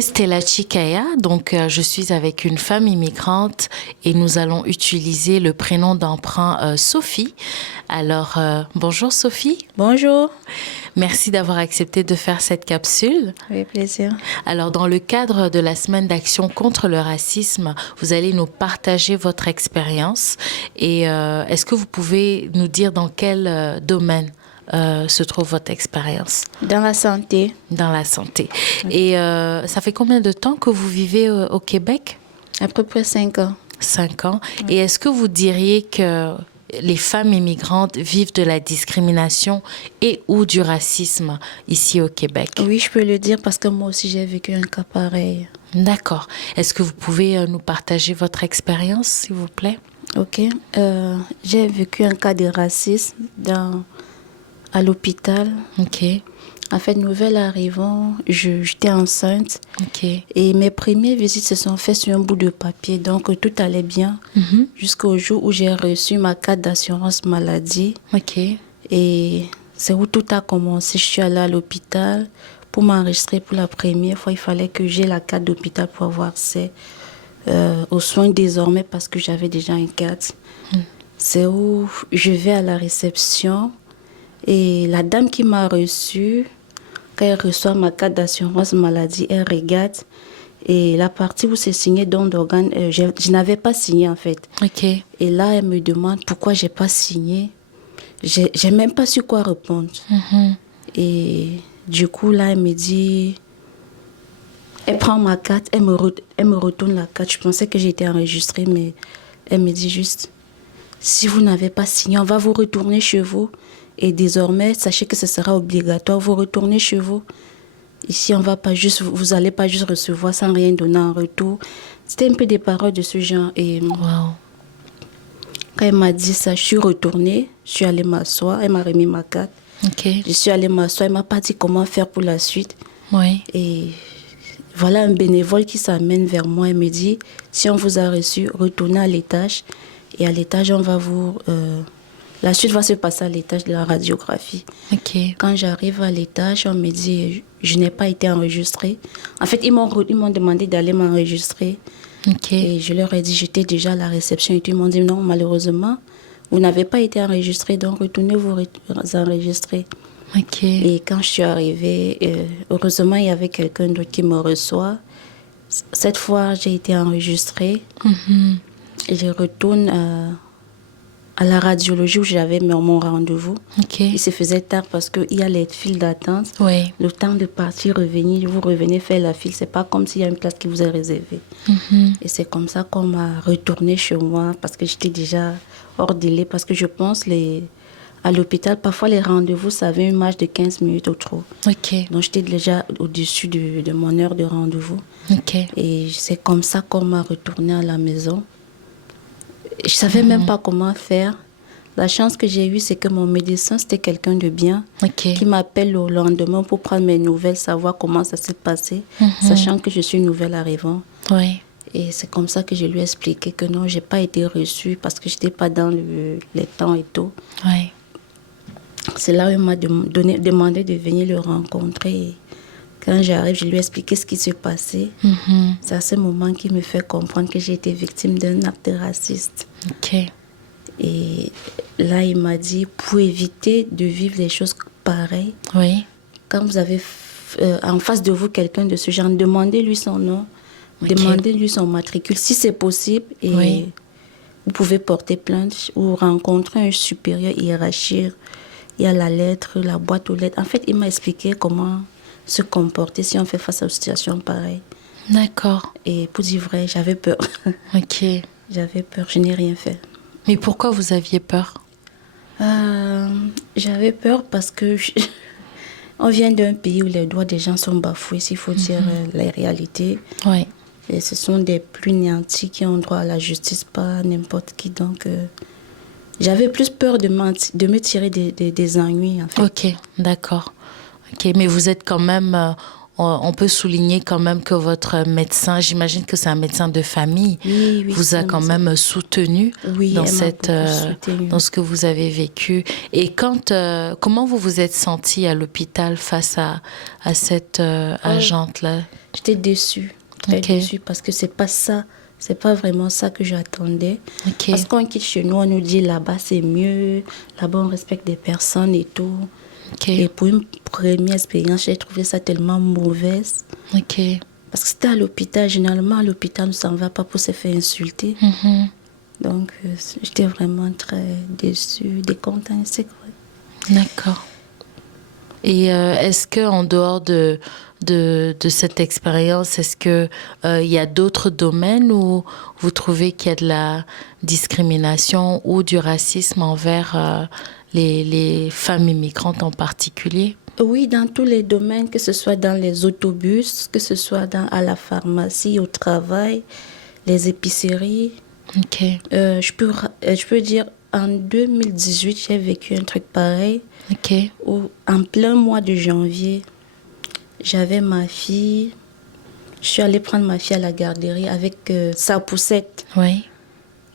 m'appelle Stella Chikaya, donc je suis avec une femme immigrante et nous allons utiliser le prénom d'emprunt Sophie. Alors, bonjour Sophie. Bonjour. Merci d'avoir accepté de faire cette capsule. Avec plaisir. Alors, dans le cadre de la semaine d'action contre le racisme, vous allez nous partager votre expérience et est-ce que vous pouvez nous dire dans quel domaine se trouve votre expérience? Dans la santé. Dans la santé. Oui. Et ça fait combien de temps que vous vivez au Québec? À peu près 5 ans. 5 ans. Oui. Et est-ce que vous diriez que les femmes immigrantes vivent de la discrimination et ou du racisme ici au Québec? Oui, je peux le dire parce que moi aussi j'ai vécu un cas pareil. D'accord. Est-ce que vous pouvez nous partager votre expérience, s'il vous plaît? Ok. J'ai vécu un cas de racisme à l'hôpital. Ok. En fait, nouvelle arrivant, j'étais enceinte. Ok. Et mes premières visites se sont faites sur un bout de papier. Donc, tout allait bien jusqu'au jour où j'ai reçu ma carte d'assurance maladie. Ok. Et c'est où tout a commencé. Je suis allée à l'hôpital pour m'enregistrer pour la première fois. Il fallait que j'ai la carte d'hôpital pour avoir accès aux soins désormais parce que j'avais déjà une carte. C'est où je vais à la réception. Et la dame qui m'a reçue, quand elle reçoit ma carte d'assurance maladie, elle regarde. Et la partie où c'est signé don d'organes, je n'avais pas signé en fait. Ok. Et là, elle me demande pourquoi je n'ai pas signé. J'ai même pas su quoi répondre. Et du coup, là, elle me dit... Elle prend ma carte, elle me retourne la carte. Je pensais que j'étais enregistrée, mais elle me dit juste... Si vous n'avez pas signé, on va vous retourner chez vous. Et désormais, sachez que ce sera obligatoire. Vous retournez chez vous. Ici, on va pas juste, vous n'allez pas juste recevoir sans rien donner en retour. C'était un peu des paroles de ce genre. Et wow. Quand elle m'a dit ça, je suis retournée. Je suis allée m'asseoir. Elle m'a remis ma carte. Okay. Je suis allée m'asseoir. Elle m'a pas dit comment faire pour la suite. Oui. Et voilà un bénévole qui s'amène vers moi. Elle me dit, si on vous a reçu, retournez à l'étage. Et à l'étage, on va vous... la suite va se passer à l'étage de la radiographie. Okay. Quand j'arrive à l'étage, on me dit, je n'ai pas été enregistrée. En fait, ils m'ont demandé d'aller m'enregistrer. Okay. Et je leur ai dit, j'étais déjà à la réception. Et ils m'ont dit, non, malheureusement, vous n'avez pas été enregistrée, donc retournez vous enregistrer. Okay. Et quand je suis arrivée, heureusement, il y avait quelqu'un d'autre qui me reçoit. Cette fois, j'ai été enregistrée. Et je retourne à la radiologie où j'avais mon rendez-vous. Okay. Il se faisait tard parce qu'il y a les files d'attente. Oui. Le temps de partir, revenir, vous revenez faire la file. Ce n'est pas comme s'il y a une place qui vous est réservée. Et c'est comme ça qu'on m'a retournée chez moi parce que j'étais déjà hors délai. Parce que je pense à l'hôpital, parfois les rendez-vous, ça avait une marge de 15 minutes ou trop. Okay. Donc j'étais déjà au-dessus de mon heure de rendez-vous. Okay. Et c'est comme ça qu'on m'a retournée à la maison. Je ne savais même pas comment faire. La chance que j'ai eue, c'est que mon médecin, c'était quelqu'un de bien, qui m'appelle le lendemain pour prendre mes nouvelles, savoir comment ça s'est passé, sachant que je suis nouvelle arrivant. Oui. Et c'est comme ça que je lui ai expliqué que non, je n'ai pas été reçue parce que je n'étais pas dans les temps et tout. Oui. C'est là où il m'a demandé de venir le rencontrer. Et quand j'arrive, je lui ai expliqué ce qui s'est passé. C'est à ce moment qu'il me fait comprendre que j'ai été victime d'un acte raciste. Okay. Et là, il m'a dit, pour éviter de vivre des choses pareilles, oui. Quand vous avez en face de vous quelqu'un de ce genre, demandez-lui son nom, demandez-lui son matricule, si c'est possible. Et vous pouvez porter plainte ou rencontrer un supérieur hiérarchique. Il y a la lettre, la boîte aux lettres. En fait, il m'a expliqué comment se comporter si on fait face à une situation pareille. D'accord. Et pour dire vrai, j'avais peur. Ok. J'avais peur, je n'ai rien fait. Mais pourquoi vous aviez peur? J'avais peur parce que on vient d'un pays où les droits des gens sont bafoués, s'il faut dire la réalité. Oui. Et ce sont des plus nantis qui ont droit à la justice, pas n'importe qui. Donc, j'avais plus peur de me tirer des ennuis, en fait. Ok, d'accord. Ok, mais vous êtes quand même, on peut souligner quand même que votre médecin, j'imagine que c'est un médecin de famille, Oui, vous a quand même soutenu oui, dans elle m'a beaucoup soutenue. dans ce que vous avez vécu. Et comment vous vous êtes senti à l'hôpital face à cette agente-là? J'étais déçue, très déçue, parce que c'est pas vraiment ça que j'attendais. Parce qu'on quitte chez nous, on nous dit là-bas c'est mieux, là-bas on respecte des personnes et tout. Et pour une première expérience, j'ai trouvé ça tellement mauvaise. Parce que c'était à l'hôpital. Généralement, à l'hôpital, on ne s'en va pas pour se faire insulter. Donc, j'étais vraiment très déçue, décontente, c'est vrai. D'accord. Et est-ce qu'en dehors de cette expérience, est-ce qu'il y a d'autres domaines où vous trouvez qu'il y a de la discrimination ou du racisme envers les femmes immigrantes en particulier? Oui, dans tous les domaines, que ce soit dans les autobus, que ce soit à la pharmacie, au travail, les épiceries. Je peux dire, en 2018, j'ai vécu un truc pareil. Où, en plein mois de janvier, j'avais ma fille. Je suis allée prendre ma fille à la garderie avec sa poussette. Oui.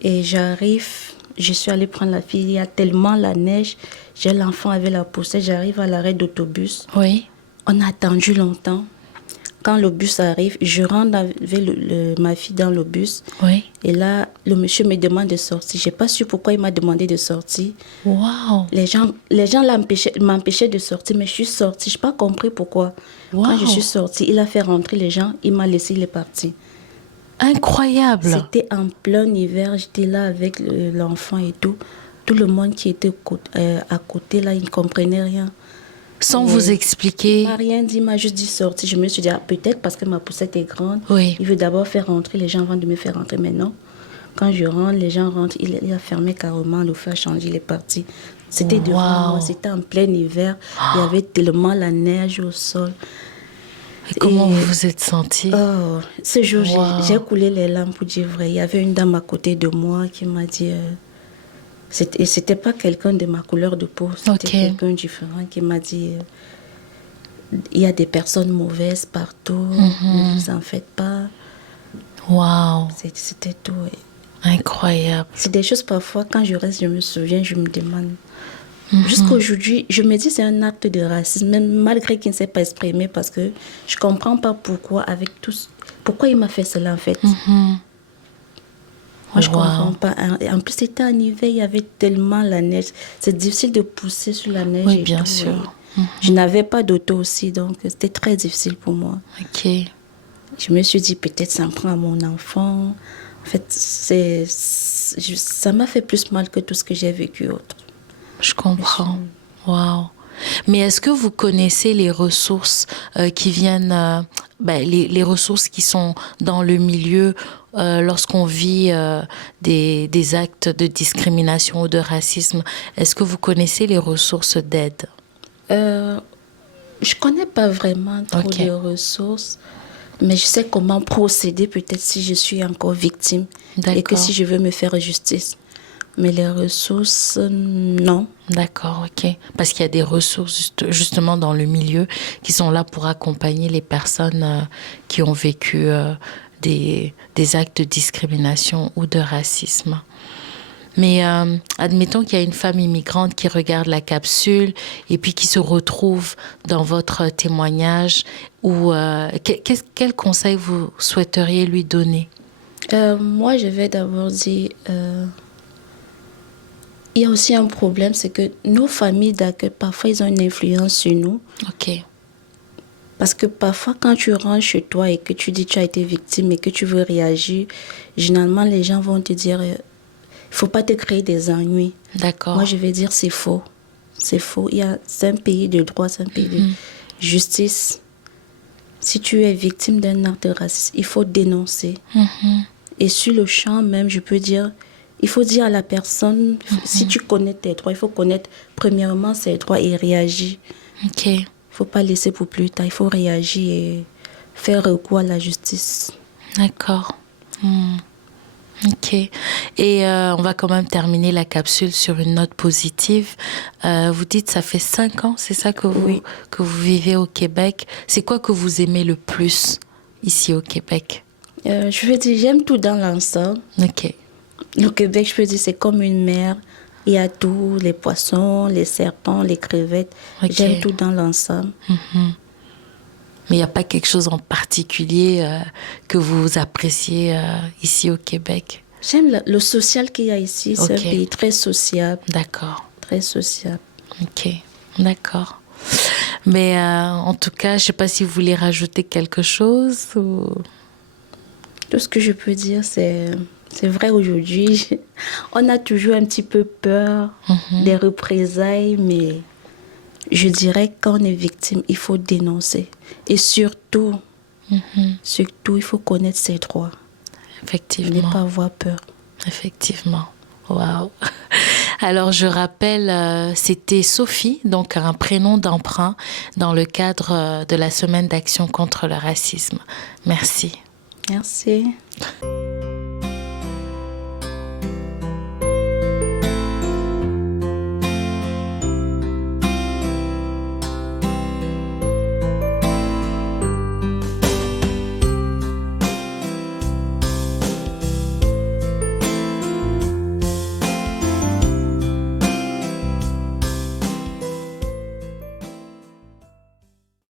Et je suis allée prendre la fille. Il y a tellement la neige. J'ai l'enfant avec la poussette. J'arrive à l'arrêt d'autobus. Oui. On a attendu longtemps. Quand le bus arrive, je rentre avec ma fille dans le bus. Oui. Et là, le monsieur me demande de sortir. Je n'ai pas su pourquoi il m'a demandé de sortir. Wow. Les gens m'empêchaient de sortir, mais je suis sortie. Je n'ai pas compris pourquoi. Wow. Quand je suis sortie, il a fait rentrer les gens. Il m'a laissé, il est parti. Incroyable. C'était en plein hiver. J'étais là avec l'enfant et tout. Tout le monde qui était à côté, là, il ne comprenait rien. Sans vous expliquer. Il m'a rien dit, il m'a juste dit sortir. Je me suis dit, peut-être parce que ma poussette est grande. Oui. Il veut d'abord faire rentrer les gens avant de me faire rentrer. Mais non, quand je rentre, les gens rentrent. Il a fermé carrément, le feu a changé, il est parti. C'était devant moi, c'était en plein hiver. Il y avait tellement la neige au sol. Et comment vous vous êtes sentie? Ce jour, j'ai coulé les larmes pour dire vrai. Il y avait une dame à côté de moi qui m'a dit... Et c'était pas quelqu'un de ma couleur de peau, c'était quelqu'un différent qui m'a dit il y a des personnes mauvaises partout, ne vous en faites pas. Waouh. C'était tout. Incroyable. C'est des choses parfois, quand je reste, je me souviens, je me demande. Jusqu'aujourd'hui, je me dis c'est un acte de racisme, même malgré qu'il ne s'est pas exprimé, parce que je comprends pas pourquoi il m'a fait cela en fait. Moi, je ne comprends pas. En plus, c'était en hiver, il y avait tellement la neige. C'est difficile de pousser sur la neige. Oui, bien sûr. Je n'avais pas d'auto aussi, donc c'était très difficile pour moi. Je me suis dit, peut-être ça me prend à mon enfant. En fait, ça m'a fait plus mal que tout ce que j'ai vécu autre. Je comprends. Waouh. Mais est-ce que vous connaissez les ressources qui viennent, les ressources qui sont dans le milieu lorsqu'on vit des actes de discrimination ou de racisme? Est-ce que vous connaissez les ressources d'aide? Je ne connais pas vraiment trop les ressources, mais je sais comment procéder peut-être si je suis encore victime et que si je veux me faire justice. Mais les ressources, non. D'accord, ok. Parce qu'il y a des ressources justement dans le milieu qui sont là pour accompagner les personnes qui ont vécu des actes de discrimination ou de racisme. Mais admettons qu'il y a une femme immigrante qui regarde la capsule et puis qui se retrouve dans votre témoignage. Quel conseil vous souhaiteriez lui donner? Moi, je vais d'abord dire... il y a aussi un problème, c'est que nos familles d'accueil, parfois, ils ont une influence sur nous. Parce que parfois, quand tu rentres chez toi et que tu dis que tu as été victime et que tu veux réagir, généralement, les gens vont te dire, il ne faut pas te créer des ennuis. D'accord. Moi, je vais dire, c'est faux. C'est faux. C'est un pays de droit, c'est un pays de justice. Si tu es victime d'un acte raciste, il faut dénoncer. Et sur le champ même, je peux dire... Il faut dire à la personne, si tu connais tes droits, il faut connaître premièrement ses droits et réagir. Il ne faut pas laisser pour plus tard, il faut réagir et faire recours à la justice. D'accord. Ok. Et on va quand même terminer la capsule sur une note positive. Vous dites ça fait 5 ans, c'est ça Oui. que vous vivez au Québec. C'est quoi que vous aimez le plus ici au Québec? Je veux dire, j'aime tout dans l'ensemble. Ok. Le Québec, je peux dire, c'est comme une mer. Il y a tout, les poissons, les serpents, les crevettes. Ok. J'aime tout dans l'ensemble. Mais il n'y a pas quelque chose en particulier que vous appréciez ici au Québec? J'aime le social qu'il y a ici. C'est Ok. un pays très sociable. D'accord. Très sociable. Ok. D'accord. Mais en tout cas, je ne sais pas si vous voulez rajouter quelque chose ou... Tout ce que je peux dire, c'est vrai aujourd'hui. On a toujours un petit peu peur des représailles, mais je dirais que quand on est victime, il faut dénoncer. Et surtout, surtout, il faut connaître ses droits. Ne Effectivement. pas avoir peur. Effectivement. Waouh. Alors, je rappelle, c'était Sophie, donc un prénom d'emprunt dans le cadre de la Semaine d'action contre le racisme. Merci. Merci.